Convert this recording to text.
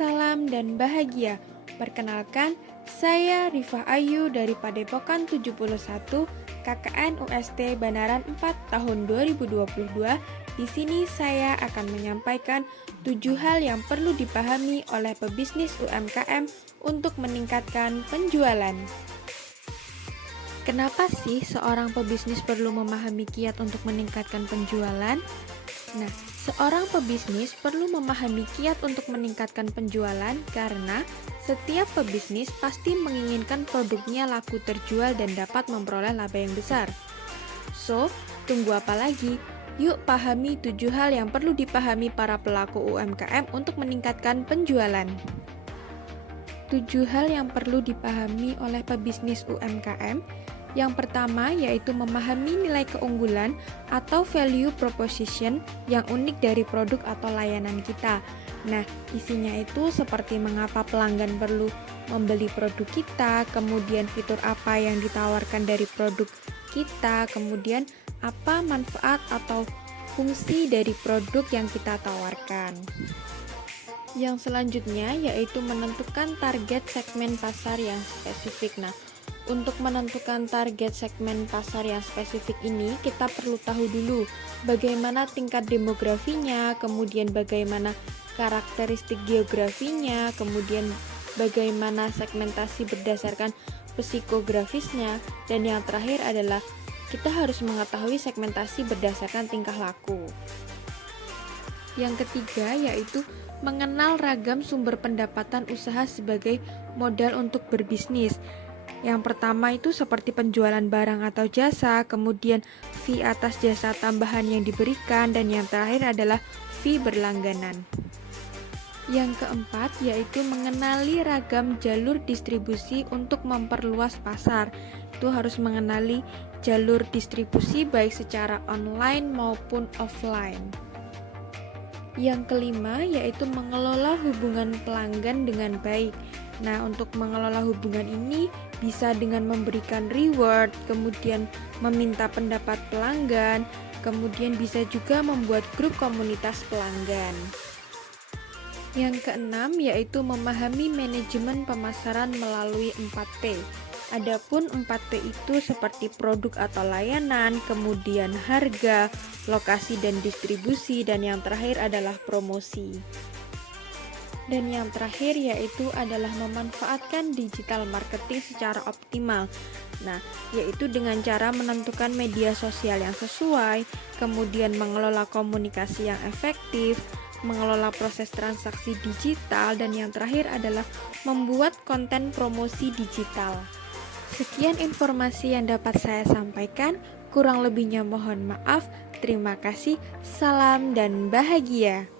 salam, dan bahagia. Perkenalkan, saya Rifah Ayu dari Padepokan 71 KKN UST Banaran 4 tahun 2022. Di sini saya akan menyampaikan 7 hal yang perlu dipahami oleh pebisnis UMKM untuk meningkatkan penjualan. Kenapa sih seorang pebisnis perlu memahami kiat untuk meningkatkan penjualan? Nah, seorang pebisnis perlu memahami kiat untuk meningkatkan penjualan karena setiap pebisnis pasti menginginkan produknya laku terjual dan dapat memperoleh laba yang besar. So, tunggu apa lagi? Yuk pahami 7 hal yang perlu dipahami para pelaku UMKM untuk meningkatkan penjualan. 7 hal yang perlu dipahami oleh pebisnis UMKM. Yang pertama yaitu memahami nilai keunggulan atau value proposition yang unik dari produk atau layanan kita. Nah, isinya itu seperti mengapa pelanggan perlu membeli produk kita, kemudian fitur apa yang ditawarkan dari produk kita, kemudian apa manfaat atau fungsi dari produk yang kita tawarkan. Yang selanjutnya yaitu menentukan target segmen pasar yang spesifik. Nah, untuk menentukan target segmen pasar yang spesifik ini, kita perlu tahu dulu bagaimana tingkat demografinya, kemudian bagaimana karakteristik geografinya, kemudian bagaimana segmentasi berdasarkan psikografisnya, dan yang terakhir adalah kita harus mengetahui segmentasi berdasarkan tingkah laku. Yang ketiga yaitu mengenal ragam sumber pendapatan usaha sebagai modal untuk berbisnis. Yang pertama itu seperti penjualan barang atau jasa, kemudian fee atas jasa tambahan yang diberikan, dan yang terakhir adalah fee berlangganan. Yang keempat yaitu mengenali ragam jalur distribusi untuk memperluas pasar. Itu harus mengenali jalur distribusi baik secara online maupun offline. Yang kelima yaitu mengelola hubungan pelanggan dengan baik. Nah, untuk mengelola hubungan ini bisa dengan memberikan reward, kemudian meminta pendapat pelanggan, kemudian bisa juga membuat grup komunitas pelanggan. Yang keenam yaitu memahami manajemen pemasaran melalui 4P. Adapun 4P itu seperti produk atau layanan, kemudian harga, lokasi dan distribusi, dan yang terakhir adalah promosi. Dan yang terakhir yaitu adalah memanfaatkan digital marketing secara optimal. Nah, yaitu dengan cara menentukan media sosial yang sesuai, kemudian mengelola komunikasi yang efektif, mengelola proses transaksi digital, dan yang terakhir adalah membuat konten promosi digital. Sekian informasi yang dapat saya sampaikan, kurang lebihnya mohon maaf. Terima kasih, salam dan bahagia.